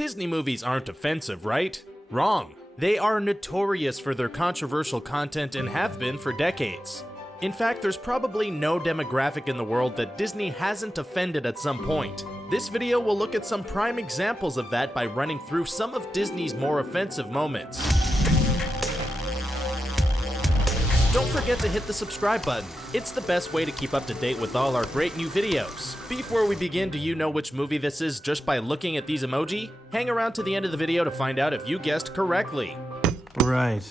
Disney movies aren't offensive, right? Wrong. They are notorious for their controversial content and have been for decades. In fact, there's probably no demographic in the world that Disney hasn't offended at some point. This video will look at some prime examples of that by running through some of Disney's more offensive moments. Don't forget to hit the subscribe button. It's the best way to keep up to date with all our great new videos. Before we begin, do you know which movie this is just by looking at these emoji? Hang around to the end of the video to find out if you guessed correctly. Right.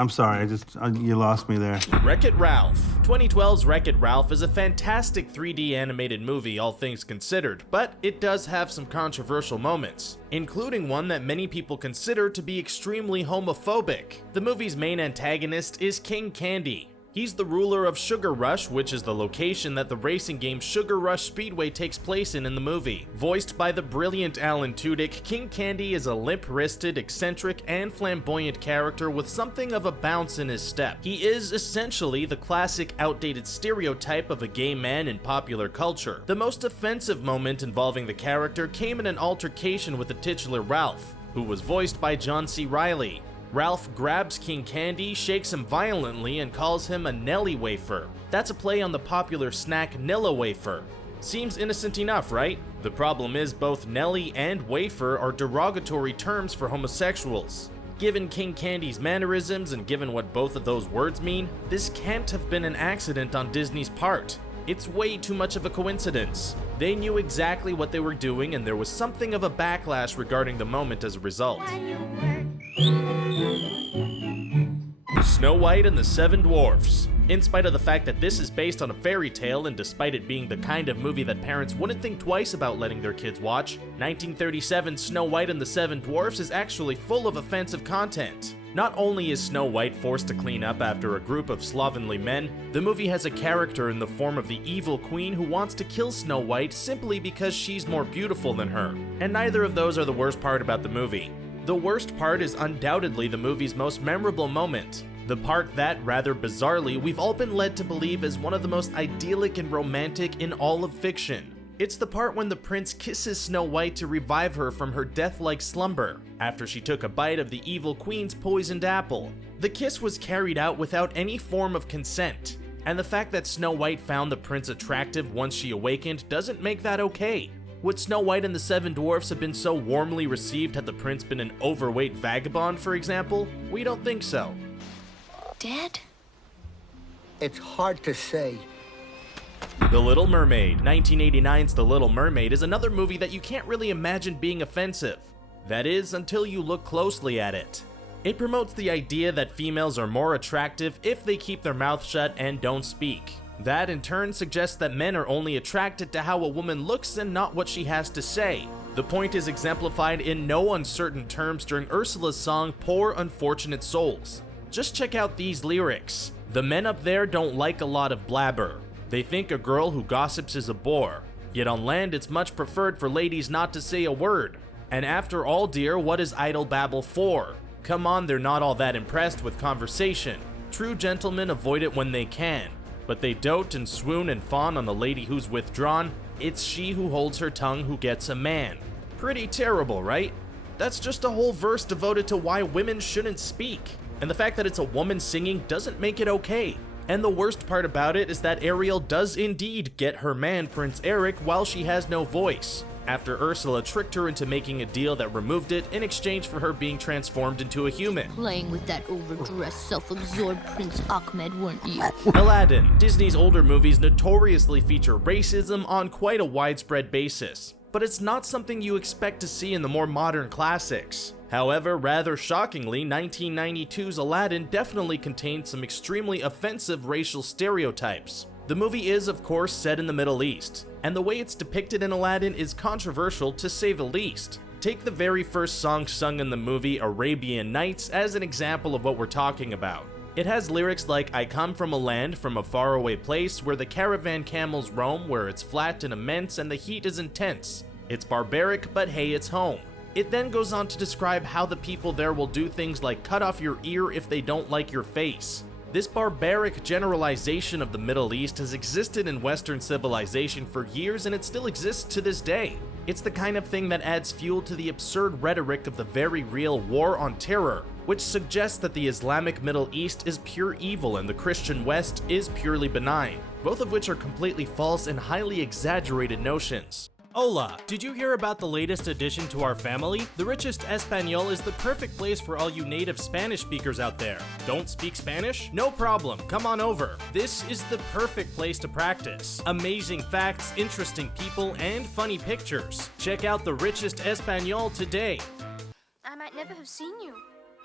I'm sorry, you lost me there. Wreck-It Ralph. 2012's Wreck-It Ralph is a fantastic 3D animated movie, all things considered, but it does have some controversial moments, including one that many people consider to be extremely homophobic. The movie's main antagonist is King Candy. He's the ruler of Sugar Rush, which is the location that the racing game Sugar Rush Speedway takes place in the movie. Voiced by the brilliant Alan Tudyk, King Candy is a limp-wristed, eccentric, and flamboyant character with something of a bounce in his step. He is essentially the classic outdated stereotype of a gay man in popular culture. The most offensive moment involving the character came in an altercation with the titular Ralph, who was voiced by John C. Reilly. Ralph grabs King Candy, shakes him violently, and calls him a Nelly wafer. That's a play on the popular snack Nilla wafer. Seems innocent enough, right? The problem is both Nelly and wafer are derogatory terms for homosexuals. Given King Candy's mannerisms and given what both of those words mean, this can't have been an accident on Disney's part. It's way too much of a coincidence. They knew exactly what they were doing, and there was something of a backlash regarding the moment as a result. Snow White and the Seven Dwarfs. In spite of the fact that this is based on a fairy tale and despite it being the kind of movie that parents wouldn't think twice about letting their kids watch, 1937's Snow White and the Seven Dwarfs is actually full of offensive content. Not only is Snow White forced to clean up after a group of slovenly men, the movie has a character in the form of the evil queen who wants to kill Snow White simply because she's more beautiful than her. And neither of those are the worst part about the movie. The worst part is undoubtedly the movie's most memorable moment. The part that, rather bizarrely, we've all been led to believe is one of the most idyllic and romantic in all of fiction. It's the part when the prince kisses Snow White to revive her from her death-like slumber, after she took a bite of the evil queen's poisoned apple. The kiss was carried out without any form of consent, and the fact that Snow White found the prince attractive once she awakened doesn't make that okay. Would Snow White and the Seven Dwarfs have been so warmly received had the prince been an overweight vagabond, for example? We don't think so. Dad? It's hard to say. The Little Mermaid. 1989's The Little Mermaid is another movie that you can't really imagine being offensive. That is, until you look closely at it. It promotes the idea that females are more attractive if they keep their mouth shut and don't speak. That in turn suggests that men are only attracted to how a woman looks and not what she has to say. The point is exemplified in no uncertain terms during Ursula's song Poor Unfortunate Souls. Just check out these lyrics. The men up there don't like a lot of blabber. They think a girl who gossips is a bore. Yet on land it's much preferred for ladies not to say a word. And after all, dear, what is idle babble for? Come on, they're not all that impressed with conversation. True gentlemen avoid it when they can. But they dote and swoon and fawn on the lady who's withdrawn. It's she who holds her tongue who gets a man. Pretty terrible, right? That's just a whole verse devoted to why women shouldn't speak. And the fact that it's a woman singing doesn't make it okay. And the worst part about it is that Ariel does indeed get her man, Prince Eric, while she has no voice, after Ursula tricked her into making a deal that removed it in exchange for her being transformed into a human. Playing with that overdressed, self-absorbed Prince Ahmed, weren't you? Aladdin. Disney's older movies notoriously feature racism on quite a widespread basis, but it's not something you expect to see in the more modern classics. However, rather shockingly, 1992's Aladdin definitely contained some extremely offensive racial stereotypes. The movie is, of course, set in the Middle East, and the way it's depicted in Aladdin is controversial to say the least. Take the very first song sung in the movie, Arabian Nights, as an example of what we're talking about. It has lyrics like, I come from a land from a faraway place where the caravan camels roam, where it's flat and immense and the heat is intense. It's barbaric, but hey, it's home. It then goes on to describe how the people there will do things like cut off your ear if they don't like your face. This barbaric generalization of the Middle East has existed in Western civilization for years, and it still exists to this day. It's the kind of thing that adds fuel to the absurd rhetoric of the very real War on Terror, which suggests that the Islamic Middle East is pure evil and the Christian West is purely benign, both of which are completely false and highly exaggerated notions. Hola, did you hear about the latest addition to our family? The Richest Espanol is the perfect place for all you native Spanish speakers out there. Don't speak Spanish? No problem, come on over. This is the perfect place to practice. Amazing facts, interesting people, and funny pictures. Check out the Richest Espanol today. I might never have seen you.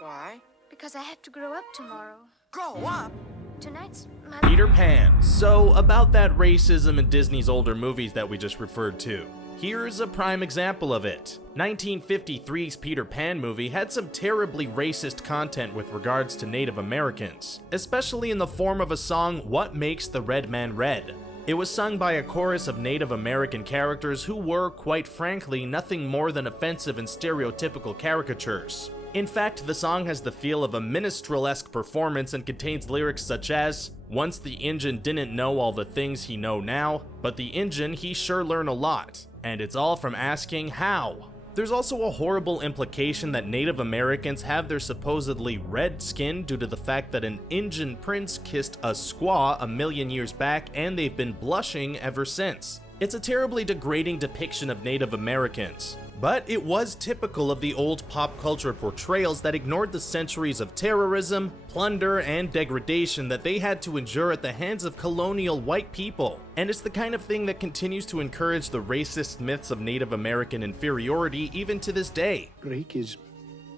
Why? Because I have to grow up tomorrow. Grow up? Tonight's my... Peter Pan. So, about that racism in Disney's older movies that we just referred to. Here's a prime example of it. 1953's Peter Pan movie had some terribly racist content with regards to Native Americans, especially in the form of a song, What Makes the Red Man Red? It was sung by a chorus of Native American characters who were, quite frankly, nothing more than offensive and stereotypical caricatures. In fact, the song has the feel of a minstrel-esque performance and contains lyrics such as, once the Injun didn't know all the things he know now, but the Injun he sure learn a lot, and it's all from asking how. There's also a horrible implication that Native Americans have their supposedly red skin due to the fact that an Injun prince kissed a squaw a million years back and they've been blushing ever since. It's a terribly degrading depiction of Native Americans. But it was typical of the old pop culture portrayals that ignored the centuries of terrorism, plunder, and degradation that they had to endure at the hands of colonial white people. And it's the kind of thing that continues to encourage the racist myths of Native American inferiority even to this day. Break his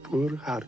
poor heart.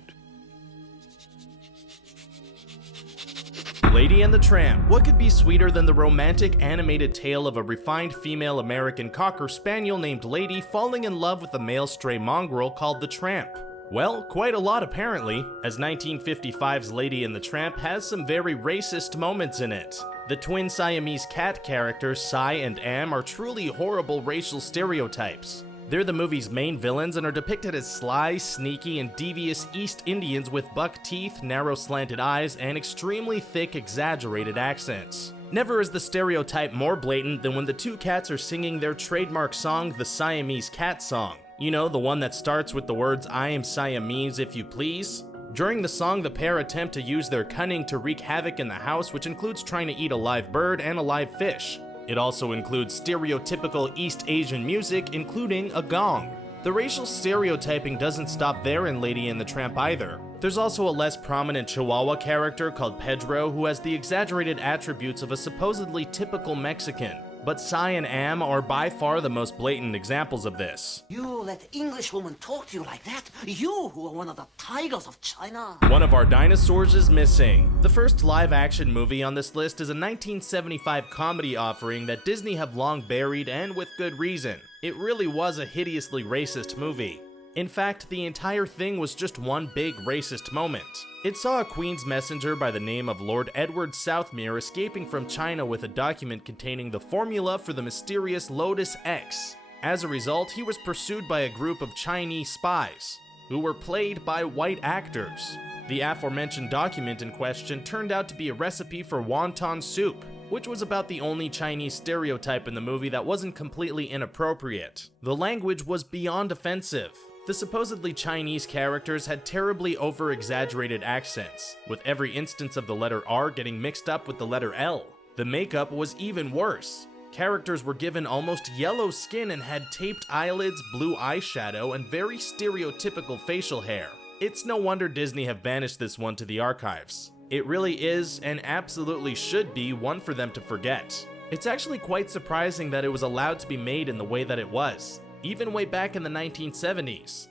Lady and the Tramp. What could be sweeter than the romantic animated tale of a refined female American cocker spaniel named Lady falling in love with a male stray mongrel called the Tramp? Well, quite a lot apparently, as 1955's Lady and the Tramp has some very racist moments in it. The twin Siamese cat characters Cy and Am are truly horrible racial stereotypes. They're the movie's main villains and are depicted as sly, sneaky, and devious East Indians with buck teeth, narrow slanted eyes, and extremely thick, exaggerated accents. Never is the stereotype more blatant than when the two cats are singing their trademark song, the Siamese Cat Song. You know, the one that starts with the words, I am Siamese if you please? During the song, the pair attempt to use their cunning to wreak havoc in the house, which includes trying to eat a live bird and a live fish. It also includes stereotypical East Asian music, including a gong. The racial stereotyping doesn't stop there in Lady and the Tramp either. There's also a less prominent Chihuahua character called Pedro who has the exaggerated attributes of a supposedly typical Mexican. But Cy and Am are by far the most blatant examples of this. You let English woman talk to you like that? You who are one of the tigers of China. One of Our Dinosaurs Is Missing. The first live-action movie on this list is a 1975 comedy offering that Disney have long buried, and with good reason. It really was a hideously racist movie. In fact, the entire thing was just one big racist moment. It saw a Queen's messenger by the name of Lord Edward Southmere escaping from China with a document containing the formula for the mysterious Lotus X. As a result, he was pursued by a group of Chinese spies, who were played by white actors. The aforementioned document in question turned out to be a recipe for wonton soup, which was about the only Chinese stereotype in the movie that wasn't completely inappropriate. The language was beyond offensive. The supposedly Chinese characters had terribly over-exaggerated accents, with every instance of the letter R getting mixed up with the letter L. The makeup was even worse. Characters were given almost yellow skin and had taped eyelids, blue eyeshadow, and very stereotypical facial hair. It's no wonder Disney have banished this one to the archives. It really is, and absolutely should be, one for them to forget. It's actually quite surprising that it was allowed to be made in the way that it was, even way back in the 1970s.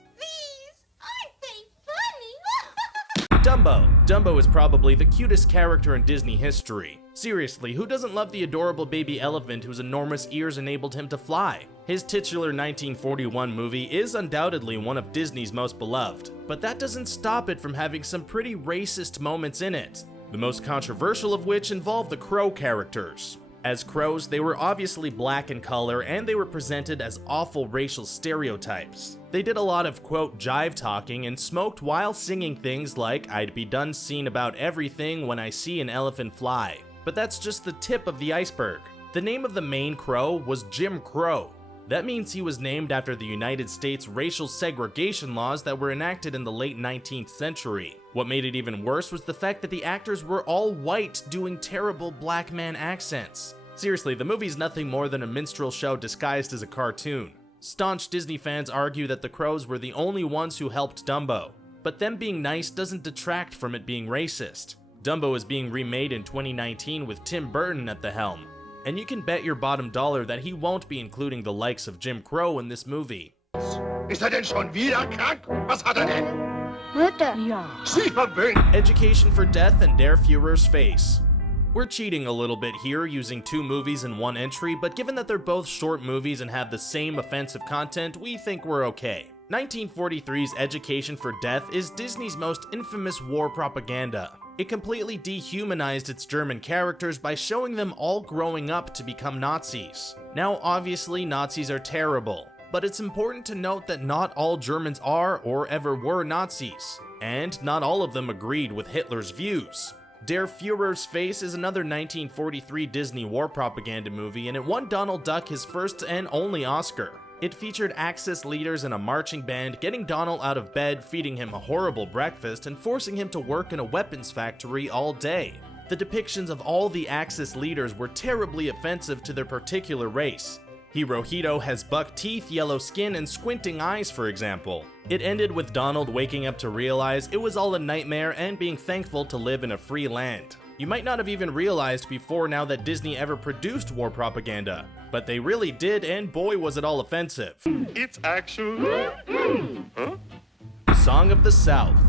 Aren't they funny? Dumbo. Dumbo is probably the cutest character in Disney history. Seriously, who doesn't love the adorable baby elephant whose enormous ears enabled him to fly? His titular 1941 movie is undoubtedly one of Disney's most beloved, but that doesn't stop it from having some pretty racist moments in it, the most controversial of which involve the crow characters. As crows, they were obviously black in color and they were presented as awful racial stereotypes. They did a lot of quote jive talking and smoked while singing things like I'd be done seen about everything when I see an elephant fly. But that's just the tip of the iceberg. The name of the main crow was Jim Crow. That means he was named after the United States racial segregation laws that were enacted in the late 19th century. What made it even worse was the fact that the actors were all white doing terrible black man accents. Seriously, the movie's nothing more than a minstrel show disguised as a cartoon. Staunch Disney fans argue that the crows were the only ones who helped Dumbo, but them being nice doesn't detract from it being racist. Dumbo is being remade in 2019 with Tim Burton at the helm, and you can bet your bottom dollar that he won't be including the likes of Jim Crow in this movie. Ist denn schon wieder krank? Was hat denn? Mutter. Sie verwöhnt. Education for Death and Der Fuehrer's Face. We're cheating a little bit here using 2 movies in one entry, but given that they're both short movies and have the same offensive content, we think we're okay. 1943's Education for Death is Disney's most infamous war propaganda. It completely dehumanized its German characters by showing them all growing up to become Nazis. Now, obviously, Nazis are terrible, but it's important to note that not all Germans are or ever were Nazis, and not all of them agreed with Hitler's views. Der Fuehrer's Face is another 1943 Disney war propaganda movie, and it won Donald Duck his first and only Oscar. It featured Axis leaders in a marching band getting Donald out of bed, feeding him a horrible breakfast, and forcing him to work in a weapons factory all day. The depictions of all the Axis leaders were terribly offensive to their particular race. Hirohito has buck teeth, yellow skin, and squinting eyes, for example. It ended with Donald waking up to realize it was all a nightmare and being thankful to live in a free land. You might not have even realized before now that Disney ever produced war propaganda, but they really did, and boy was it all offensive. It's actually... Song of the South.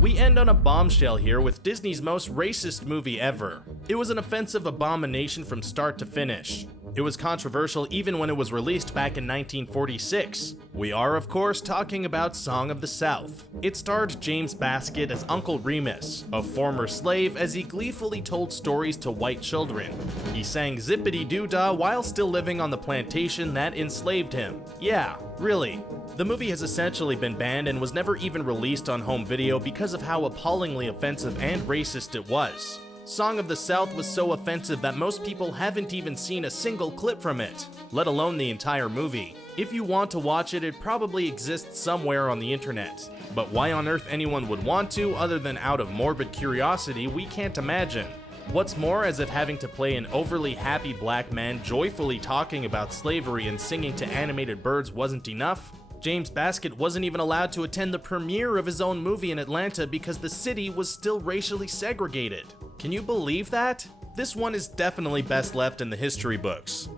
We end on a bombshell here with Disney's most racist movie ever. It was an offensive abomination from start to finish. It was controversial even when it was released back in 1946. We are, of course, talking about Song of the South. It starred James Baskett as Uncle Remus, a former slave, as he gleefully told stories to white children. He sang zippity-doo-dah while still living on the plantation that enslaved him. Yeah, really. The movie has essentially been banned and was never even released on home video because of how appallingly offensive and racist it was. Song of the South was so offensive that most people haven't even seen a single clip from it, let alone the entire movie. If you want to watch it, it probably exists somewhere on the internet. But why on earth anyone would want to, other than out of morbid curiosity, we can't imagine. What's more, as if having to play an overly happy black man joyfully talking about slavery and singing to animated birds wasn't enough, James Baskett wasn't even allowed to attend the premiere of his own movie in Atlanta because the city was still racially segregated. Can you believe that? This one is definitely best left in the history books.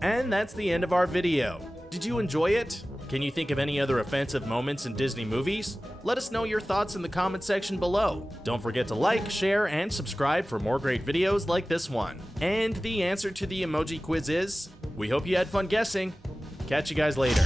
And that's the end of our video. Did you enjoy it? Can you think of any other offensive moments in Disney movies? Let us know your thoughts in the comment section below. Don't forget to like, share, and subscribe for more great videos like this one. And the answer to the emoji quiz is, we hope you had fun guessing. Catch you guys later.